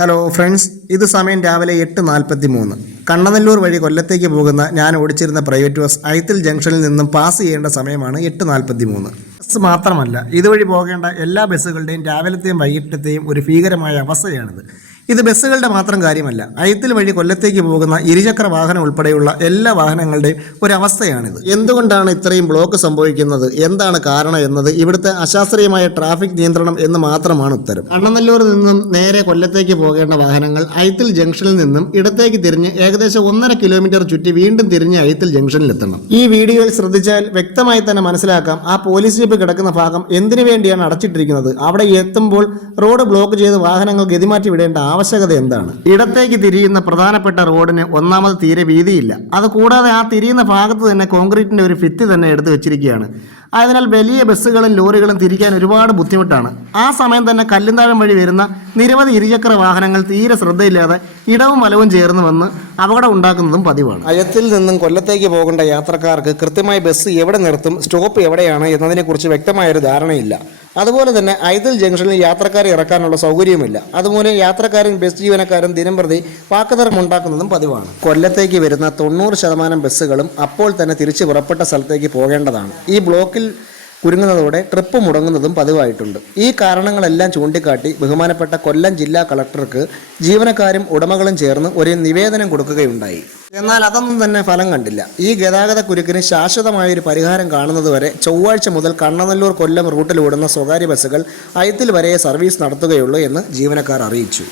Hello friends ഇത് സമയം രാവിലെ എട്ട് നാൽപ്പത്തി മൂന്ന് കണ്ണനല്ലൂർ വഴി കൊല്ലത്തേക്ക് പോകുന്ന ഞാൻ ഓടിച്ചിരുന്ന പ്രൈവറ്റ് ബസ് ഐത്തിൽ ജംഗ്ഷനിൽ നിന്നും പാസ് ചെയ്യേണ്ട സമയമാണ് എട്ട് നാൽപ്പത്തി മൂന്ന് ബസ് മാത്രമല്ല ഇതുവഴി പോകേണ്ട എല്ലാ ബസ്സുകളുടെയും രാവിലത്തെയും വൈകിട്ടത്തെയും ഒരു ഭീകരമായ അവസ്ഥയാണിത്. ഇത് ബസ്സുകളുടെ മാത്രം കാര്യമല്ല. അയത്തിൽ വഴി കൊല്ലത്തേക്ക് പോകുന്ന ഇരുചക്ര വാഹനം ഉൾപ്പെടെയുള്ള എല്ലാ വാഹനങ്ങളുടെയും ഒരവസ്ഥയാണിത്. എന്തുകൊണ്ടാണ് ഇത്രയും ബ്ലോക്ക് സംഭവിക്കുന്നത്? എന്താണ് കാരണം എന്നത് ഇവിടുത്തെ അശാസ്ത്രീയമായ ട്രാഫിക് നിയന്ത്രണം എന്ന് മാത്രമാണ് ഉത്തരം. കണ്ണനല്ലൂരിൽ നിന്നും നേരെ കൊല്ലത്തേക്ക് പോകേണ്ട വാഹനങ്ങൾ അയത്തിൽ ജംഗ്ഷനിൽ നിന്നും ഇടത്തേക്ക് തിരിഞ്ഞ് ഏകദേശം ഒന്നര കിലോമീറ്റർ ചുറ്റി വീണ്ടും തിരിഞ്ഞ് അയത്തിൽ ജംഗ്ഷനിലെത്തണം ഈ വീഡിയോയിൽ ശ്രദ്ധിച്ചാൽ വ്യക്തമായി തന്നെ മനസ്സിലാക്കാം ആ പോലീസ് ജീപ്പ് കിടക്കുന്ന ഭാഗം എന്തിനു വേണ്ടിയാണ് അടച്ചിട്ടിരിക്കുന്നത്? അവിടെ എത്തുമ്പോൾ റോഡ് ബ്ലോക്ക് ചെയ്ത് വാഹനങ്ങൾ ഗതിമാറ്റി വിടേണ്ട ആവശ്യകത എന്താണ്? ഇടത്തേക്ക് തിരിയുന്ന പ്രധാനപ്പെട്ട റോഡിന് ഒന്നാമത് തീരെ വീതിയില്ല. അത് കൂടാതെ ആ തിരിയുന്ന ഭാഗത്ത് തന്നെ കോൺക്രീറ്റിന്റെ ഒരു ഭിത്തി തന്നെ എടുത്തു വെച്ചിരിക്കുകയാണ്. അതിനാൽ വലിയ ബസ്സുകളും ലോറികളും തിരിക്കാൻ ഒരുപാട് ബുദ്ധിമുട്ടാണ്. ആ സമയം തന്നെ കല്ലുന്താഴം വഴി വരുന്ന നിരവധി ഇരുചക്ര വാഹനങ്ങൾ തീരെ ശ്രദ്ധയില്ലാതെ ഇടവും മലവും ചേർന്ന് വന്ന് അപകടം ഉണ്ടാക്കുന്നതും പതിവാണ്. അയത്തിൽ നിന്നും കൊല്ലത്തേക്ക് പോകേണ്ട യാത്രക്കാർക്ക് കൃത്യമായി ബസ് എവിടെ നിർത്തും സ്റ്റോപ്പ് എവിടെയാണ് എന്നതിനെക്കുറിച്ച് വ്യക്തമായൊരു ധാരണയില്ല. അതുപോലെ തന്നെ ഐതൽ ജംഗ്ഷനിൽ യാത്രക്കാരെ ഇറക്കാനുള്ള സൗകര്യവുമില്ല. അതുപോലെ യാത്രക്കാരും ബസ് ജീവനക്കാരും ദിനംപ്രതി ഉണ്ടാക്കുന്നതും പതിവാണ്. കൊല്ലത്തേക്ക് വരുന്ന തൊണ്ണൂറ് ശതമാനം ബസ്സുകളും അപ്പോൾ തന്നെ തിരിച്ചു പുറപ്പെട്ട സ്ഥലത്തേക്ക് പോകേണ്ടതാണ്. ഈ ബ്ലോക്കിൽ കുരുങ്ങുന്നതോടെ ട്രിപ്പ് മുടങ്ങുന്നതും പതിവായിട്ടുണ്ട്. ഈ കാരണങ്ങളെല്ലാം ചൂണ്ടിക്കാട്ടി ബഹുമാനപ്പെട്ട കൊല്ലം ജില്ലാ കളക്ടർക്ക് ജീവനക്കാരും ഉടമകളും ചേർന്ന് ഒരു നിവേദനം കൊടുക്കുകയുണ്ടായി. എന്നാൽ അതൊന്നും തന്നെ ഫലം കണ്ടില്ല. ഈ ഗതാഗത കുരുക്കിന് ശാശ്വതമായൊരു പരിഹാരം കാണുന്നതുവരെ ചൊവ്വാഴ്ച മുതൽ കണ്ണനല്ലൂർ കൊല്ലം റൂട്ടിൽ ഓടുന്ന സ്വകാര്യ ബസ്സുകൾ അയത്തിൽ വരെ സർവീസ് നടത്തുകയുള്ളൂ എന്ന് ജീവനക്കാർ അറിയിച്ചു.